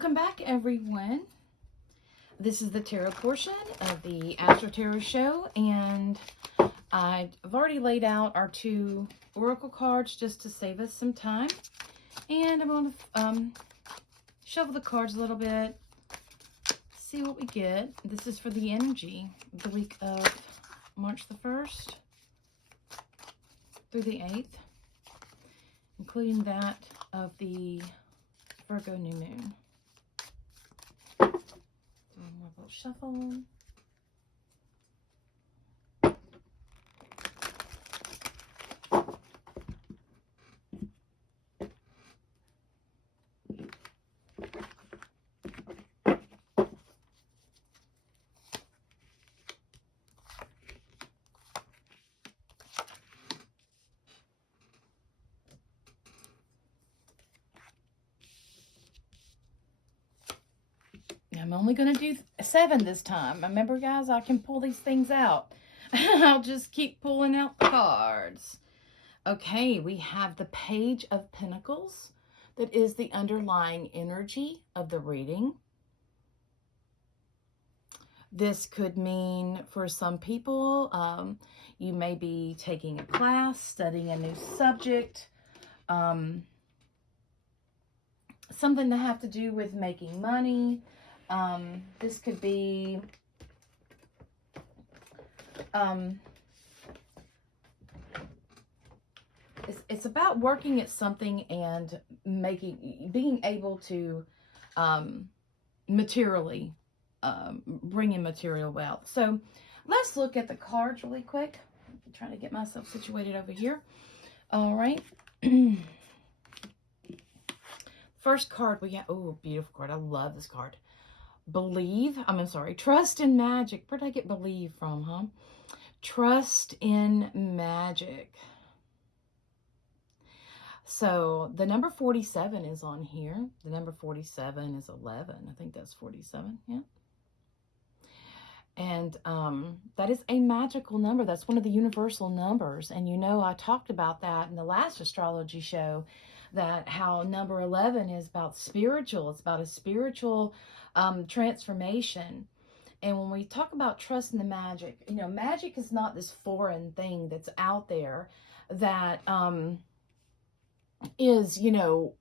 Welcome back, everyone. This is the tarot portion of the AstroTarot Show, and I've already laid out our 2 oracle cards just to save us some time. And I'm going to shuffle the cards a little bit, see what we get. This is for the energy of the week of March the 1st through the 8th, including that of the Virgo new moon. One more little shuffle. I'm only going to do 7 this time. Remember, guys, I can pull these things out. I'll just keep pulling out the cards. Okay, we have the Page of Pentacles. That is the underlying energy of the reading. This could mean, for some people, you may be taking a class, studying a new subject, something to have to do with making money. This could be it's about working at something and being able to materially bring in material wealth. So let's look at the cards really quick. I'm trying to get myself situated over here. All right. First card we have, oh, beautiful card. I love this card. Trust in magic. Where did I get believe from, huh? Trust in magic. So the number 47 is on here. The number 47 is 11. I think that's 47, yeah. And that is a magical number. That's one of the universal numbers. And you know, I talked about that in the last astrology show, that how number 11 is about spiritual. It's about a spiritual transformation. And when we talk about trust in the magic, you know, magic is not this foreign thing that's out there that is, you know,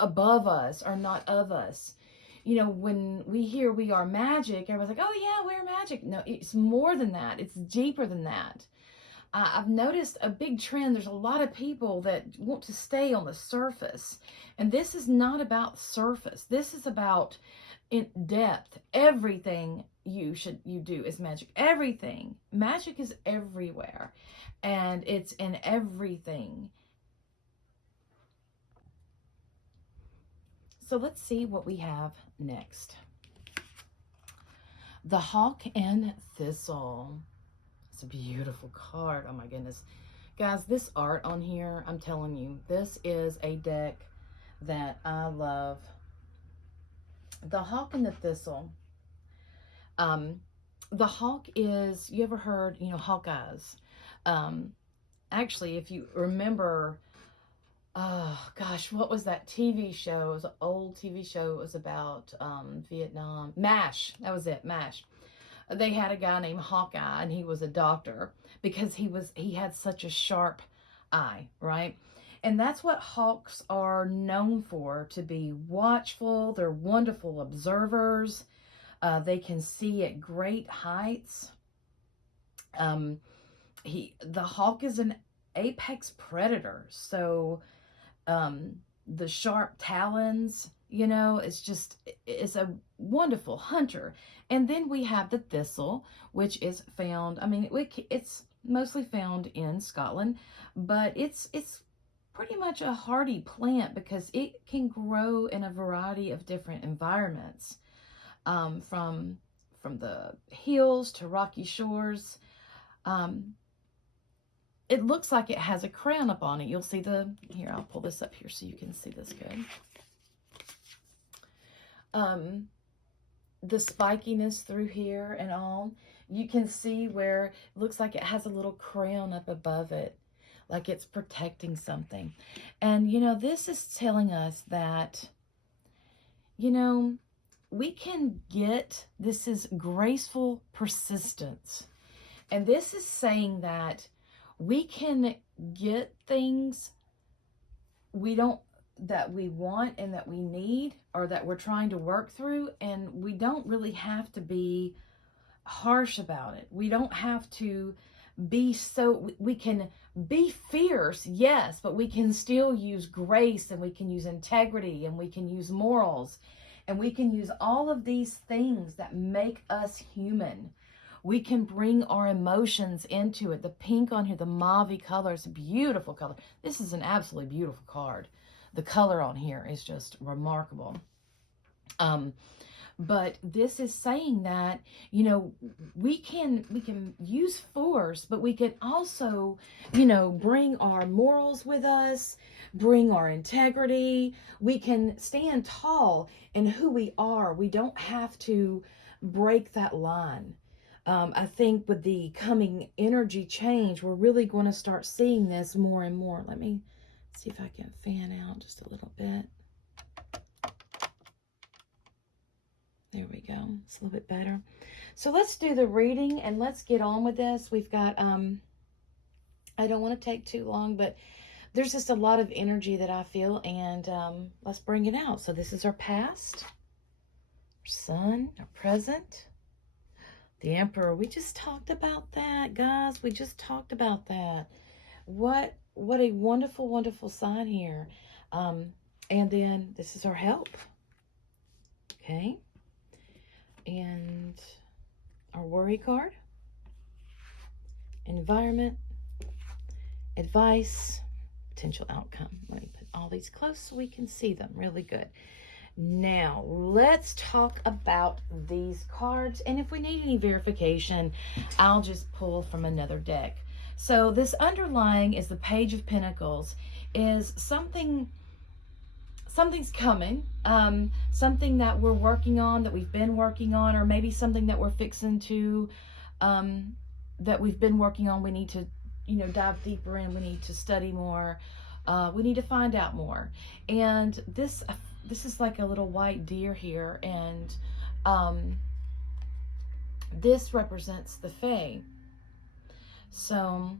above us or not of us. You know, when we hear we are magic, everyone's like, oh yeah, we're magic. No, it's more than that. It's deeper than that. I've noticed a big trend. There's a lot of people that want to stay on the surface. And this is not about surface. This is about in depth. Everything you do is magic. Everything. Magic is everywhere. And it's in everything. So let's see what we have next. The Hawk and Thistle. It's a beautiful card. Oh my goodness. Guys, this art on here, I'm telling you, this is a deck that I love. The Hawk and the Thistle. The hawk is, you ever heard, you know, Hawkeyes? Actually, if you remember, oh gosh, what was that TV show? It was an old TV show. It was about Vietnam. MASH. That was it, MASH. They had a guy named Hawkeye, and he was a doctor because he had such a sharp eye, right? And that's what hawks are known for, to be watchful. They're wonderful observers. They can see at great heights. The hawk is an apex predator. So the sharp talons, you know, it's a wonderful hunter. And then we have the thistle, which is found, I mean, it's mostly found in Scotland, but it's pretty much a hardy plant because it can grow in a variety of different environments, from the hills to rocky shores. It looks like it has a crown up on it. You'll see here, I'll pull this up here so you can see this good. The spikiness through here and all, you can see where it looks like it has a little crown up above it, like it's protecting something. And you know, this is telling us that you know, we can get, this is graceful persistence. And this is saying that we can get things that we want and that we need, or that we're trying to work through, and we don't really have to be harsh about it. We don't have to be so, we can be fierce, yes, but we can still use grace, and we can use integrity, and we can use morals, and we can use all of these things that make us human. We can bring our emotions into it. The pink on here, the mauve color, is a beautiful color. This is an absolutely beautiful card. The color on here is just remarkable. But this is saying that, you know, we can use force, but we can also, you know, bring our morals with us, bring our integrity. We can stand tall in who we are. We don't have to break that line. I think with the coming energy change, we're really going to start seeing this more and more. Let me see if I can fan out just a little bit. There we go. It's a little bit better. So let's do the reading and let's get on with this. We've got, I don't want to take too long, but there's just a lot of energy that I feel, and let's bring it out. So this is our past, our sun, our present, the Emperor. We just talked about that, guys. We just talked about that. What a wonderful, wonderful sign here. And then this is our help. Okay. And our worry card. Environment. Advice. Potential outcome. Let me put all these close so we can see them really good. Now, let's talk about these cards. And if we need any verification, I'll just pull from another deck. So this underlying is the Page of Pentacles. Is something's coming. Something that we're working on, that we've been working on, or maybe something that we're fixing to, that we've been working on. We need to, you know, dive deeper in. We need to study more. We need to find out more. And this is like a little white deer here, and this represents the Fae. So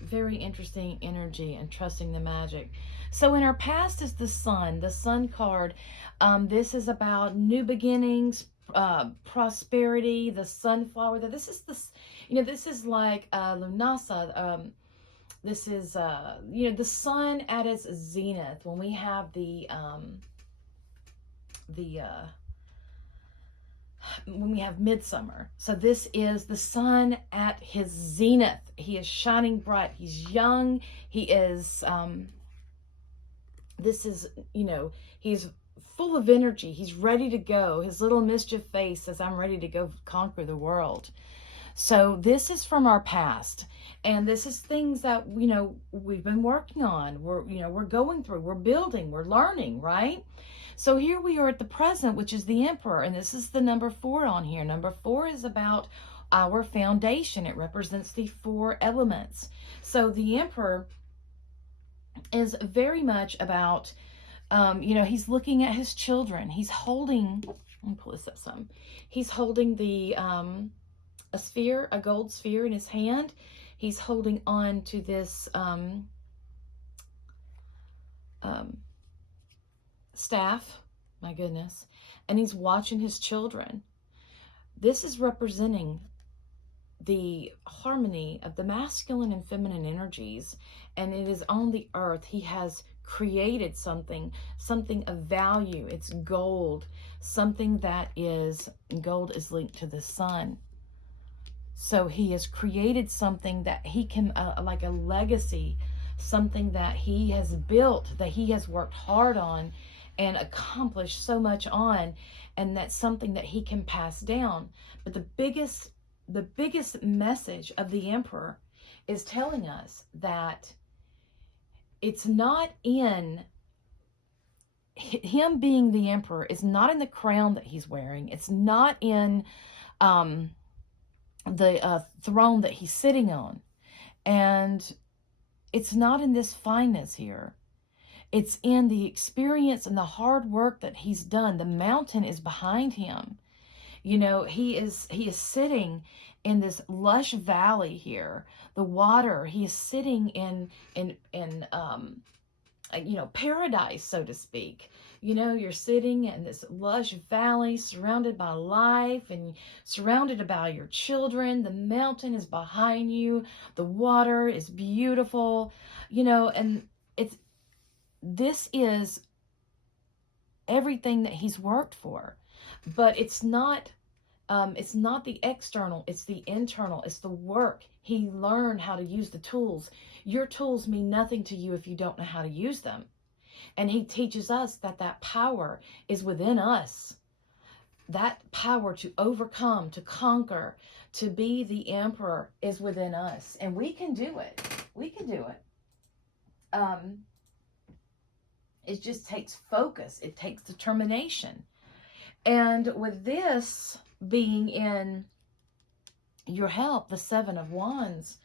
very interesting energy and trusting the magic. So in our past is the sun card. This is about new beginnings, prosperity, the sunflower. This is this, you know, this is like Lunasa. This is, you know, the sun at its zenith, when we have when we have midsummer. So this is the sun at his zenith. He is shining bright. He's young. He is, this is, you know, he's full of energy. He's ready to go. His little mischief face says, I'm ready to go conquer the world. So this is from our past, and this is things that, you know, we've been working on. We're going through, we're building, we're learning, right? So here we are at the present, which is the Emperor, and this is the number 4 on here. Number 4 is about our foundation. It represents the 4 elements. So the Emperor is very much about, you know, he's looking at his children. He's holding, let me pull this up some. He's holding the, a sphere, a gold sphere in his hand. He's holding on to this staff, my goodness, and he's watching his children. This is representing the harmony of the masculine and feminine energies, and it is on the earth. He has created something of value. It's gold, something that is, gold is linked to the sun. So he has created something that he can, like a legacy, something that he has built, that he has worked hard on and accomplished so much on, and that's something that he can pass down. But the biggest message of the Emperor is telling us that it's not in him being the Emperor, is not in the crown that he's wearing. It's not in the throne that he's sitting on, and it's not in this fineness here. It's in the experience and the hard work that he's done. The mountain is behind him. You know, he is sitting in this lush valley here. The water, he is sitting in you know, paradise, so to speak. You know, you're sitting in this lush valley surrounded by life and surrounded by your children. The mountain is behind you. The water is beautiful, you know, and this is everything that he's worked for. But it's not the external, it's the internal, it's the work. He learned how to use the tools. Your tools mean nothing to you if you don't know how to use them. And he teaches us that that power is within us. That power to overcome, to conquer, to be the emperor is within us. And we can do it. We can do it. It just takes focus. It takes determination. And with this being in your help, the Seven of Wands,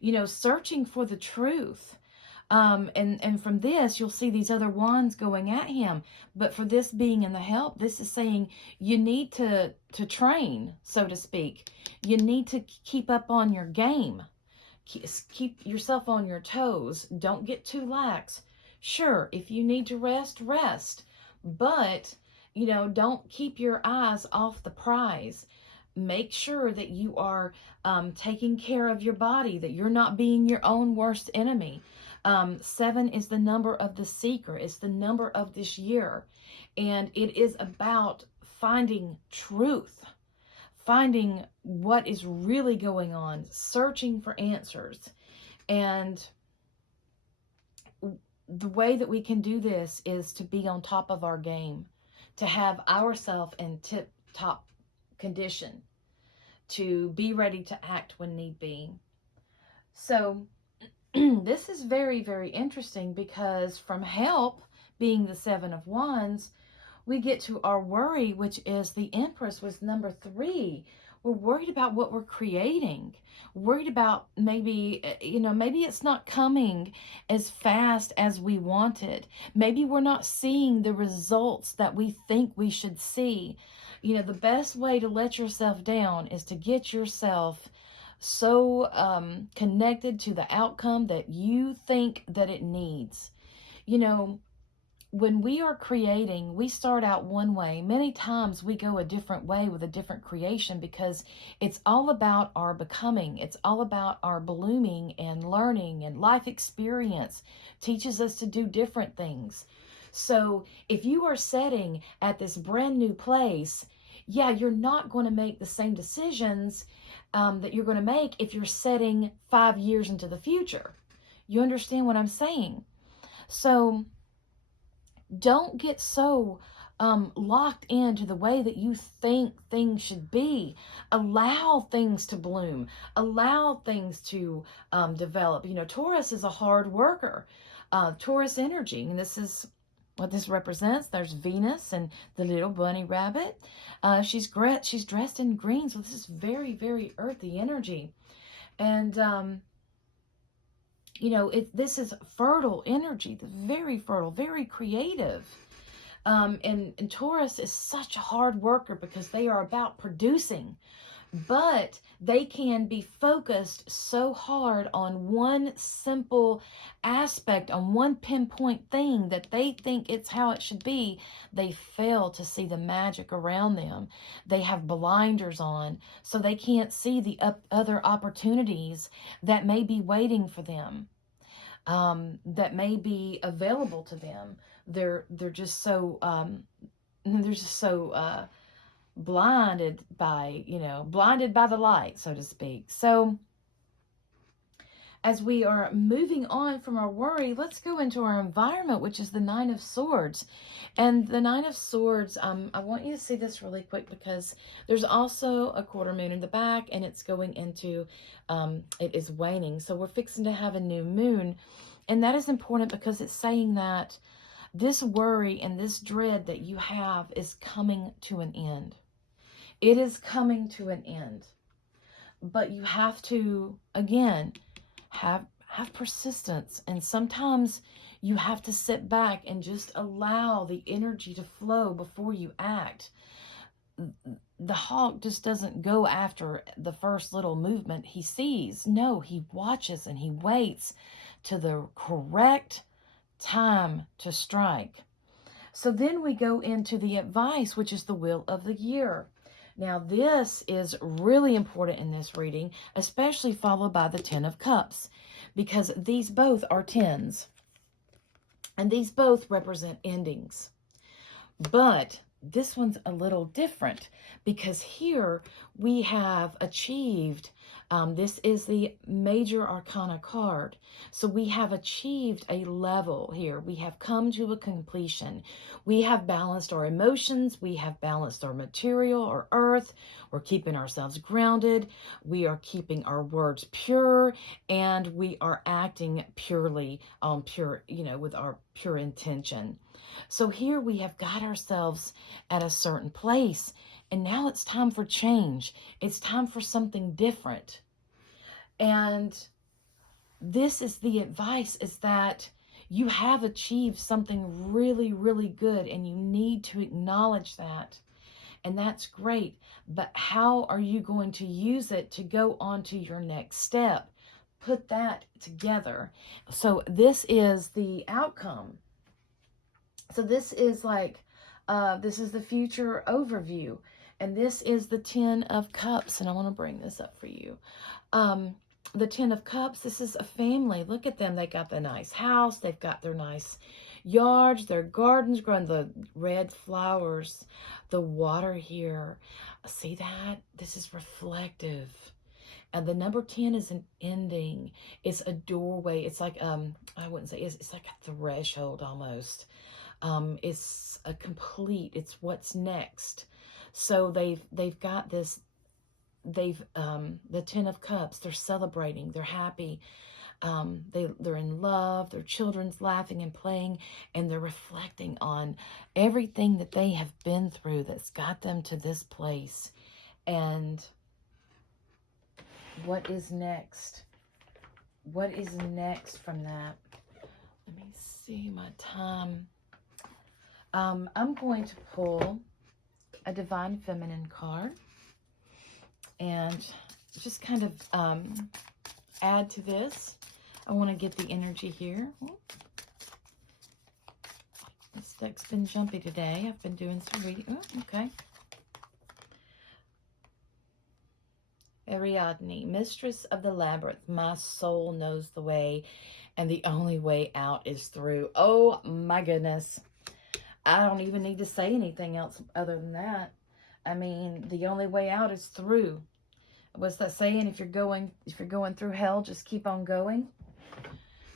you know, searching for the truth. And from this, you'll see these other wands going at him. But for this being in the help, this is saying you need to train, so to speak. You need to keep up on your game. Keep yourself on your toes. Don't get too lax. Sure, if you need to rest, rest. But, you know, don't keep your eyes off the prize. Make sure that you are taking care of your body, that you're not being your own worst enemy. 7 is the number of the seeker. It's the number of this year. And it is about finding truth, finding what is really going on, searching for answers. And the way that we can do this is to be on top of our game, to have ourselves in tip-top condition, to be ready to act when need be. So this is very, very interesting, because from help, being the Seven of Wands, we get to our worry, which is the Empress, was number 3. We're worried about what we're creating. Worried about maybe, you know, maybe it's not coming as fast as we wanted. Maybe we're not seeing the results that we think we should see. You know, the best way to let yourself down is to get yourself so connected to the outcome that you think that it needs. You know, when we are creating, we start out one way. Many times we go a different way with a different creation, because it's all about our becoming. It's all about our blooming and learning, and life experience teaches us to do different things. So if you are setting at this brand new place, yeah, you're not going to make the same decisions that you're going to make if you're setting 5 years into the future. You understand what I'm saying? So don't get so locked into the way that you think things should be. Allow things to bloom. Allow things to develop. You know, Taurus is a hard worker. Taurus energy, and this is what this represents. There's Venus and the little bunny rabbit. She's dressed in green, so this is very, very earthy energy. And you know, this is fertile energy, very fertile, very creative. And Taurus is such a hard worker, because they are about producing. But they can be focused so hard on one simple aspect, on one pinpoint thing that they think it's how it should be. They fail to see the magic around them. They have blinders on, so they can't see the other opportunities that may be waiting for them, that may be available to them. They're just so blinded by the light, so to speak. So as we are moving on from our worry, let's go into our environment, which is the Nine of Swords. And the Nine of Swords, I want you to see this really quick, because there's also a quarter moon in the back, and it's going into, it is waning. So we're fixing to have a new moon. And that is important, because it's saying that this worry and this dread that you have is coming to an end. It is coming to an end. But you have to, again, have have persistence. And sometimes you have to sit back and just allow the energy to flow before you act. The hawk just doesn't go after the first little movement he sees. No, he watches and he waits to the correct time to strike. So then we go into the advice, which is the wheel of the year. Now, this is really important in this reading, especially followed by the 10 of Cups, because these both are 10s, and these both represent endings. But this one's a little different, because here we have achieved, this is the major arcana card. So we have achieved a level here. We have come to a completion. We have balanced our emotions. We have balanced our material, our earth. We're keeping ourselves grounded. We are keeping our words pure, and we are acting purely, with our pure intention. So here we have got ourselves at a certain place, and now it's time for change. It's time for something different. And this is the advice, is that you have achieved something really, really good, and you need to acknowledge that. And that's great. But how are you going to use it to go on to your next step? Put that together. So this is the outcome. So this is like, this is the future overview. And this is the 10 of Cups. And I want to bring this up for you. The 10 of Cups, this is a family. Look at them. They got the nice house. They've got their nice yards, their gardens, growing the red flowers, the water here. See that? This is reflective. And the number 10 is an ending. It's a doorway. It's like, I wouldn't say, it's like a threshold almost. It's a complete, it's what's next. So they've got this, the 10 of Cups, they're celebrating, they're happy, they're in love, their children's laughing and playing, and they're reflecting on everything that they have been through that's got them to this place. And what is next? What is next from that? Let me see my time. I'm going to pull a Divine Feminine card and just kind of add to this. I want to get the energy here. This deck's been jumpy today. I've been doing some reading. Oh, okay. Ariadne, mistress of the labyrinth, my soul knows the way, and the only way out is through. Oh my goodness. I don't even need to say anything else other than that. I mean, the only way out is through. What's that saying? If you're going through hell, just keep on going.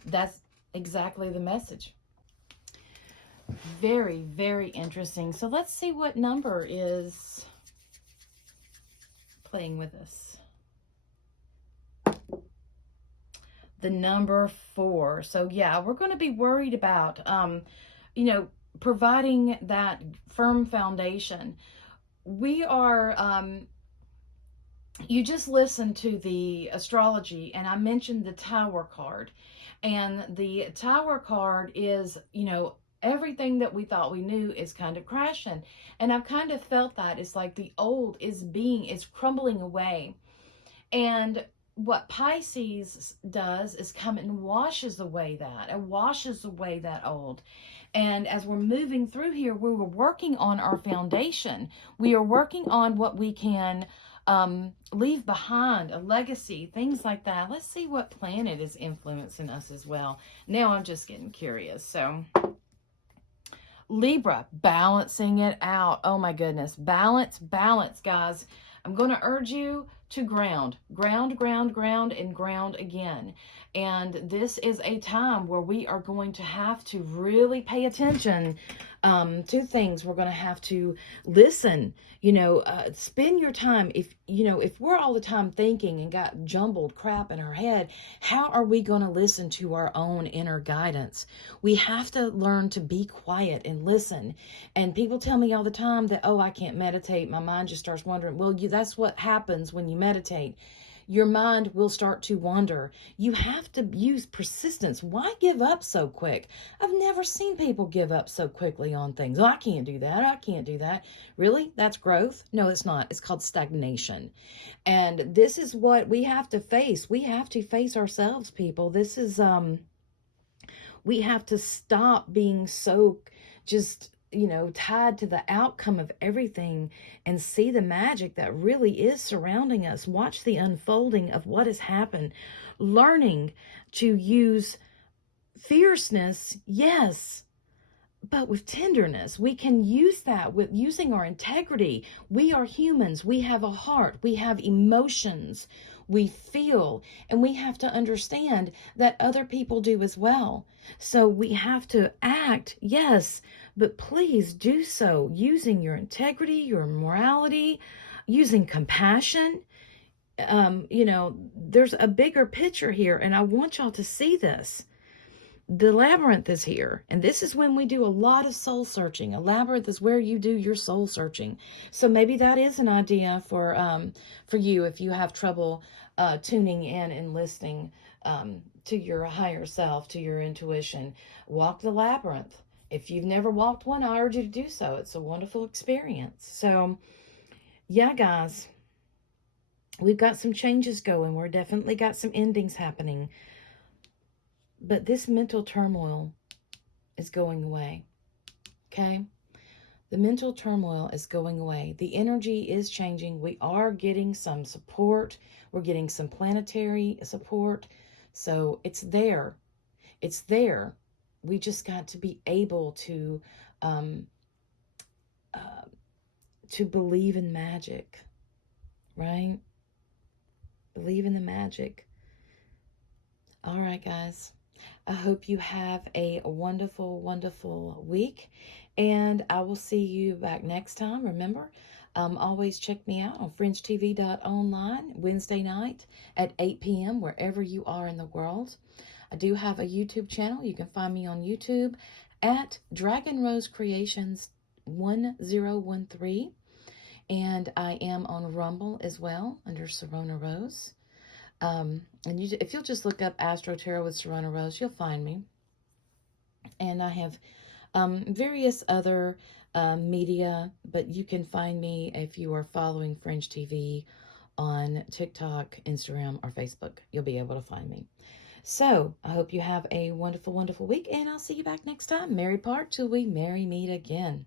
That's exactly the message. Very, very interesting. So let's see what number is playing with us. The number 4. So yeah, we're going to be worried about, providing that firm foundation. We are, you just listened to the astrology, and I mentioned the Tower card. And the Tower card is, everything that we thought we knew is kind of crashing. And I've kind of felt that. It's like the old is crumbling away. And what Pisces does is come and washes away that. It washes away that old. And as we're moving through here, we were working on our foundation. We are working on what we can leave behind, a legacy, things like that. Let's see what planet is influencing us as well. Now I'm just getting curious. So Libra, balancing it out. Oh my goodness. Balance, guys. I'm going to urge you to ground, and ground again. And this is a time where we are going to have to really pay attention to things. We're going to have to listen, spend your time. If we're all the time thinking and got jumbled crap in our head, how are we going to listen to our own inner guidance? We have to learn to be quiet and listen. And people tell me all the time that, oh, I can't meditate. My mind just starts wandering. Well, that's what happens when you meditate. your mind will start to wander. You have to use persistence. Why give up so quick? I've never seen people give up so quickly on things. Oh, I can't do that. I can't do that. Really? That's growth? No, it's not. It's called stagnation. And this is what we have to face. We have to face ourselves, people. This is, we have to stop being so just, tied to the outcome of everything and see the magic that really is surrounding us. Watch the unfolding of what has happened. Learning to use fierceness, yes, but with tenderness. We can use that with using our integrity. We are humans. We have a heart. We have emotions. We feel, and we have to understand that other people do as well. So we have to act, yes, but please do so using your integrity, your morality, using compassion. There's a bigger picture here, and I want y'all to see this. The labyrinth is here, and this is when we do a lot of soul searching. A labyrinth is where you do your soul searching. So maybe that is an idea for you if you have trouble tuning in and listening to your higher self, to your intuition. Walk the labyrinth. If you've never walked one, I urge you to do so. It's a wonderful experience. So, yeah, guys, we've got some changes going. We're definitely got some endings happening. But this mental turmoil is going away, okay? The mental turmoil is going away. The energy is changing. We are getting some support. We're getting some planetary support. So it's there. It's there. We just got to be able to believe in magic, right? Believe in the magic. All right, guys. I hope you have a wonderful, wonderful week, and I will see you back next time. Remember, always check me out on FringTV.Onlin Wednesday night at 8 p.m. wherever you are in the world. I do have a YouTube channel. You can find me on YouTube at Dragon Rose Creations 1013, and I am on Rumble as well under Serona Rose. And if you'll just look up AstroTarot with Serona Rose, you'll find me. And I have various other media, but you can find me if you are following Fringe TV on TikTok, Instagram, or Facebook. You'll be able to find me. So I hope you have a wonderful, wonderful week, and I'll see you back next time. Merry part till we merry meet again.